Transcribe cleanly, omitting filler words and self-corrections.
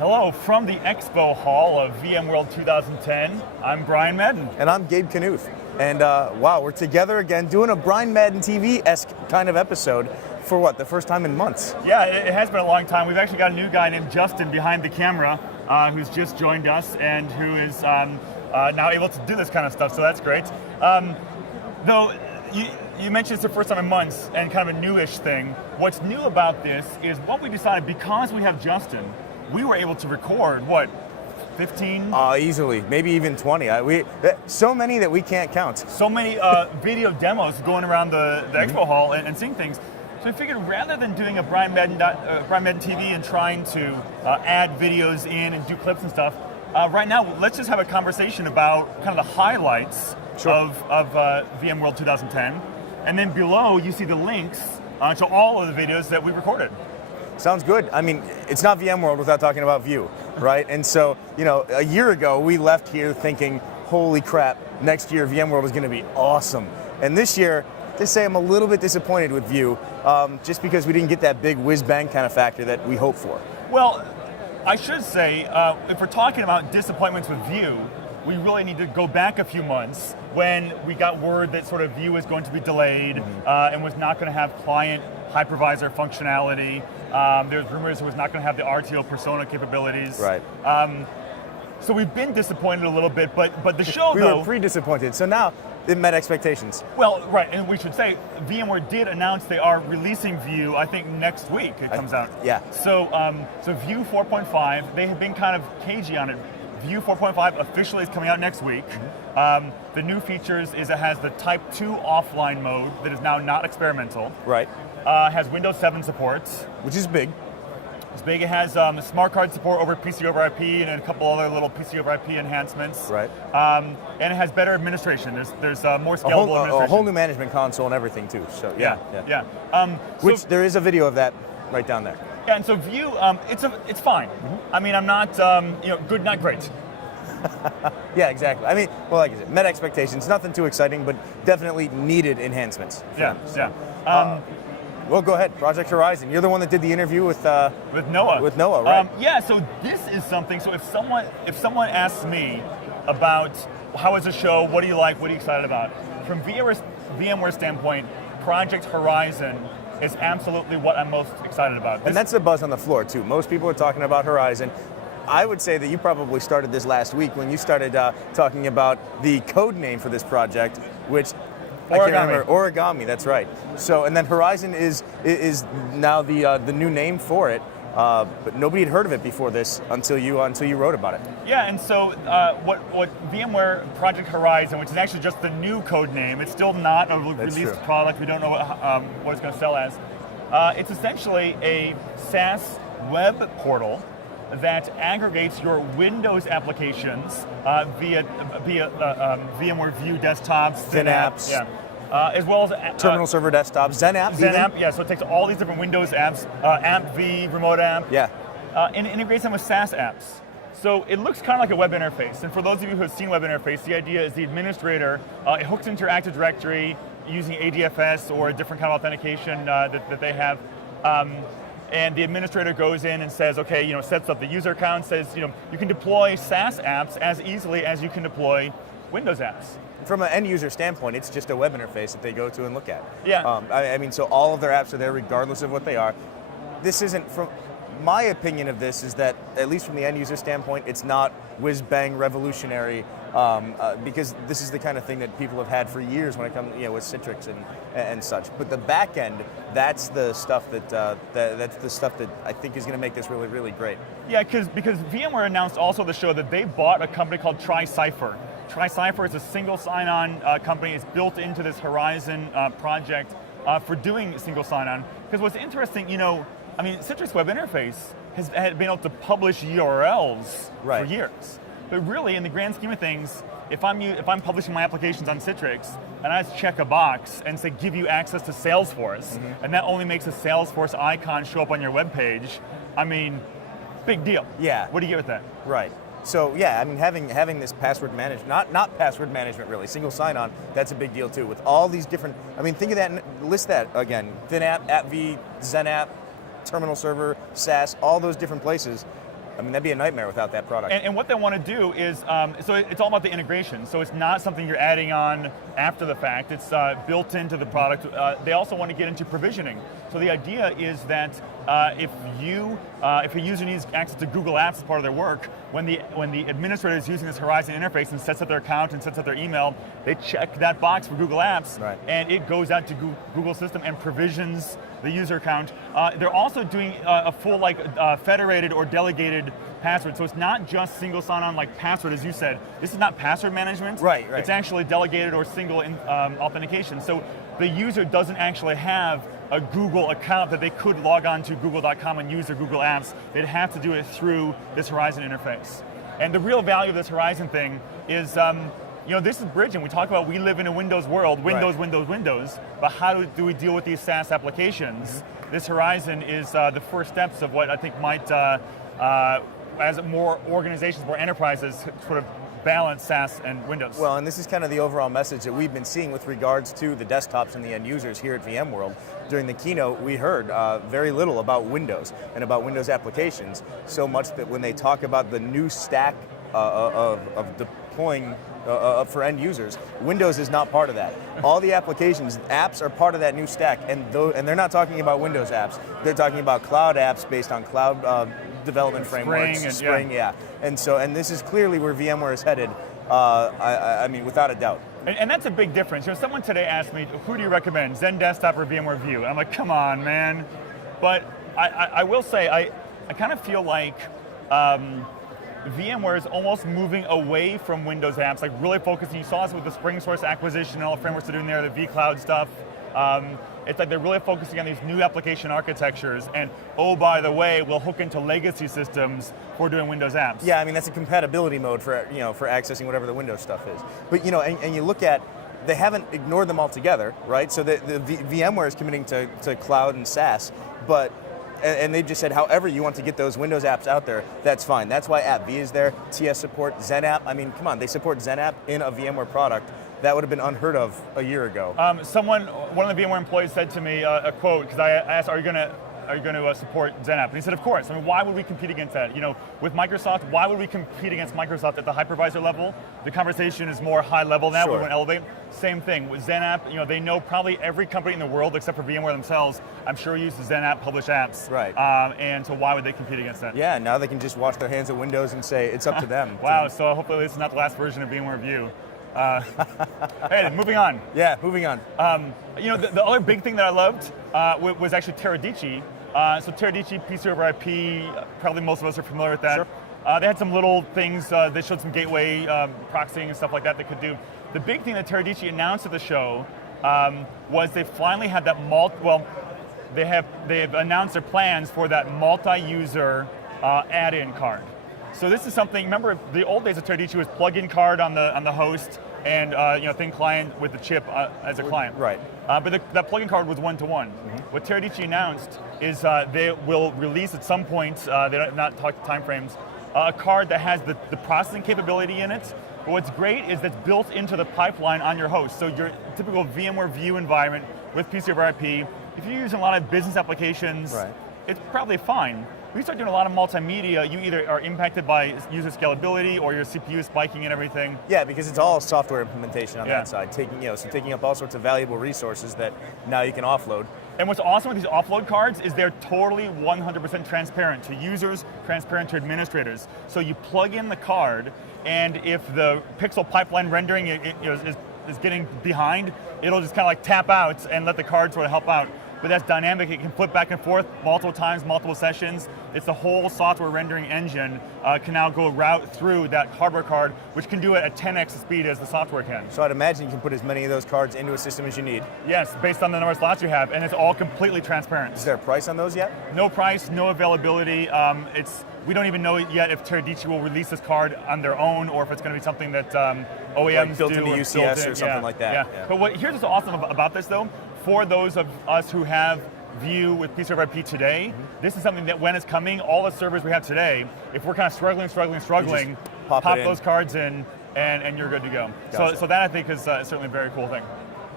Hello from the Expo Hall of VMworld 2010. I'm Brian Madden. And I'm Gabe Knuth. And wow, we're together again doing a Brian Madden TV-esque kind of episode for what, the first time in months? Yeah, it has been a long time. We've actually got a new guy named Justin behind the camera who's just joined us and who is now able to do this kind of stuff, so that's great. Though, you mentioned it's the first time in months and kind of a newish thing. What's new about this is what we decided, because we have Justin, we were able to record, what, 15? Easily, maybe even 20. So many that we can't count. So many video demos going around the Expo Hall and seeing things. So we figured rather than doing a Brian Madden TV and trying to add videos in and do clips and stuff, right now let's just have a conversation about kind of the highlights of VMworld 2010. And then below you see the links to all of the videos that we recorded. Sounds good. I mean, it's not VMworld without talking about Vue, right? And so, you know, a year ago we left here thinking, holy crap, next year VMworld is going to be awesome. And this year, to say I'm a little bit disappointed with Vue, just because we didn't get that big whiz-bang kind of factor that we hoped for. Well, I should say, if we're talking about disappointments with Vue, we really need to go back a few months when we got word that sort of Vue was going to be delayed and was not going to have client hypervisor functionality. There's rumors it was not going to have the RTO persona capabilities. Right. So we've been disappointed a little bit, but the show, we were pre-disappointed, so now it met expectations. Well, right, and we should say, VMware did announce they are releasing Vue, I think next week it comes out. Yeah. So, so Vue 4.5, they have been kind of cagey on it. Vue 4.5 officially is coming out next week. The new features is it has the Type 2 offline mode that is now not experimental. Right. Has Windows 7 support. Which is big. It's big. It has smart card support over PC over IP and a couple other little PC over IP enhancements. Right. And it has better administration. There's more scalable administration. A whole new management console and everything too. So yeah. Which So, there is a video of that right down there. yeah, and so Vue, it's fine. I mean, I'm not good, not great. Yeah, exactly. I mean, well, like I said, met expectations. Nothing too exciting, but definitely needed enhancements. Well, go ahead. Project Horizon. You're the one that did the interview with Noah. With Noah, right? Yeah. So this is something. So if someone asks me about how was the show, what do you like, what are you excited about, from VMware standpoint, Project Horizon is absolutely what I'm most excited about. And that's the buzz on the floor too. Most people are talking about Horizon. I would say that you probably started this last week when you started talking about the code name for this project, which I can't remember. Origami, that's right. So, and then Horizon is now the new name for it, but nobody had heard of it before this until you wrote about it. Yeah, and so what VMware Project Horizon, which is actually just the new code name, it's still not a released product. We don't know what it's going to sell as. It's essentially a SaaS web portal that aggregates your Windows applications via VMware View desktops, XenApps, as well as terminal server desktops, XenApp. XenApp, yeah. So it takes all these different Windows apps, AmpV, Remote Amp, and integrates them with SaaS apps. So it looks kind of like a web interface. And for those of you who have seen web interface, the idea is the administrator it hooks into your Active Directory using ADFS or a different kind of authentication that they have. And the administrator goes in and says, okay, sets up the user account, says, you can deploy SaaS apps as easily as you can deploy Windows apps. From an end user standpoint, it's just a web interface that they go to and look at. Yeah. I mean, so all of their apps are there regardless of what they are. This isn't, from my opinion of this is that, at least from the end user standpoint, it's not whiz-bang revolutionary, because this is the kind of thing that people have had for years when it comes, with Citrix and such. But the back end, that's the stuff that I think is going to make this really, really great. Yeah, because VMware announced also the show that they bought a company called TriCipher. TriCipher is a single sign-on company. It's built into this Horizon project for doing single sign-on. Because what's interesting, Citrix Web Interface has been able to publish URLs for years. But really, in the grand scheme of things, if I'm publishing my applications on Citrix, and I just check a box and say, give you access to Salesforce, and that only makes a Salesforce icon show up on your web page, I mean, big deal. Yeah. What do you get with that? Right. So yeah, I mean, having this password management, not password management really, single sign-on, that's a big deal too. With all these different, I mean, think of that, list that again, XenApp, AppV, XenApp, terminal server, SaaS, all those different places. I mean, that'd be a nightmare without that product. And what they want to do is, so it's all about the integration. So it's not something you're adding on after the fact. It's built into the product. They also want to get into provisioning. So the idea is that if a user needs access to Google Apps as part of their work, when the administrator is using this Horizon interface and sets up their account and sets up their email, they check that box for Google Apps, right, and it goes out to Google system and provisions the user account. They're also doing a full federated or delegated password. So it's not just single sign-on like password, as you said. This is not password management. Right. It's actually delegated or single authentication. So the user doesn't actually have a Google account that they could log on to google.com and use their Google Apps. They'd have to do it through this Horizon interface. And the real value of this Horizon thing is, this is bridging. We talk about we live in a Windows world, Windows, right, Windows, but how do we deal with these SaaS applications? Mm-hmm. This Horizon is the first steps of what I think might, as more organizations, more enterprises sort of balance SaaS and Windows. Well, and this is kind of the overall message that we've been seeing with regards to the desktops and the end users here at VMworld. During the keynote, we heard very little about Windows and about Windows applications, so much that when they talk about the new stack of deploying for end users, Windows is not part of that. All the applications, apps are part of that new stack, and they're not talking about Windows apps. They're talking about cloud apps based on cloud development frameworks, Spring, yeah. And this is clearly where VMware is headed. I mean, without a doubt. And that's a big difference. Someone today asked me, who do you recommend, Zen Desktop or VMware View? And I'm like, come on, man. But I will say, I kind of feel like VMware is almost moving away from Windows apps, like really focusing. You saw us with the SpringSource acquisition and all the frameworks they're doing there, the vCloud stuff. It's like they're really focusing on these new application architectures, and oh, by the way, we'll hook into legacy systems for doing Windows apps. Yeah, I mean that's a compatibility mode for for accessing whatever the Windows stuff is. But and you look at, they haven't ignored them altogether, right? So the VMware is committing to cloud and SaaS, but and they've just said, however you want to get those Windows apps out there, that's fine. That's why AppV is there, TS support, XenApp. I mean, come on, they support XenApp in a VMware product. That would have been unheard of a year ago. One of the VMware employees said to me a quote, because I asked, are you going to support XenApp? And he said, of course. I mean, why would we compete against that? With Microsoft, why would we compete against Microsoft at the hypervisor level? The conversation is more high level now. Sure. We want to elevate. Same thing with XenApp. They know probably every company in the world except for VMware themselves, I'm sure, uses XenApp publish apps. Right. And so why would they compete against that? Yeah, now they can just wash their hands of Windows and say it's up to them. Wow. So hopefully this is not the last version of VMware View. Hey, moving on. Yeah, moving on. The other big thing that I loved was actually Teradici. So Teradici, PC over IP, probably most of us are familiar with that. Sure. They had some little things, they showed some gateway proxying and stuff like that they could do. The big thing that Teradici announced at the show was they finally had that they've announced their plans for that multi-user add-in card. So this is something, remember the old days of Teradici was plug-in card on the host and thin client with the chip as a client. Right. But that plug-in card was one-to-one. Mm-hmm. What Teradici announced is they will release at some point, they have not talked timeframes, a card that has the processing capability in it. But what's great is that's built into the pipeline on your host. So your typical VMware View environment with PC over IP, if you're using a lot of business applications, right, it's probably fine. When you start doing a lot of multimedia, you either are impacted by user scalability or your CPU spiking and everything. Yeah, because it's all software implementation on that side, taking up all sorts of valuable resources that now you can offload. And what's awesome with these offload cards is they're totally 100% transparent to users, transparent to administrators. So you plug in the card, and if the pixel pipeline rendering is getting behind, it'll just kind of like tap out and let the card sort of help out. But that's dynamic. It can flip back and forth multiple times, multiple sessions. It's the whole software rendering engine can now go route through that hardware card, which can do it at 10x the speed as the software can. So I'd imagine you can put as many of those cards into a system as you need. Yes, based on the number of slots you have, and it's all completely transparent. Is there a price on those yet? No price, no availability. We don't even know yet if Teradici will release this card on their own, or if it's going to be something that OEMs like built do into UCS or something like that. Yeah. But here's what's awesome about this, though. For those of us who have View with PC over IP today, this is something that when it's coming, all the servers we have today, if we're kind of struggling, pop those cards in, and you're good to go. Gotcha. So that I think is certainly a very cool thing.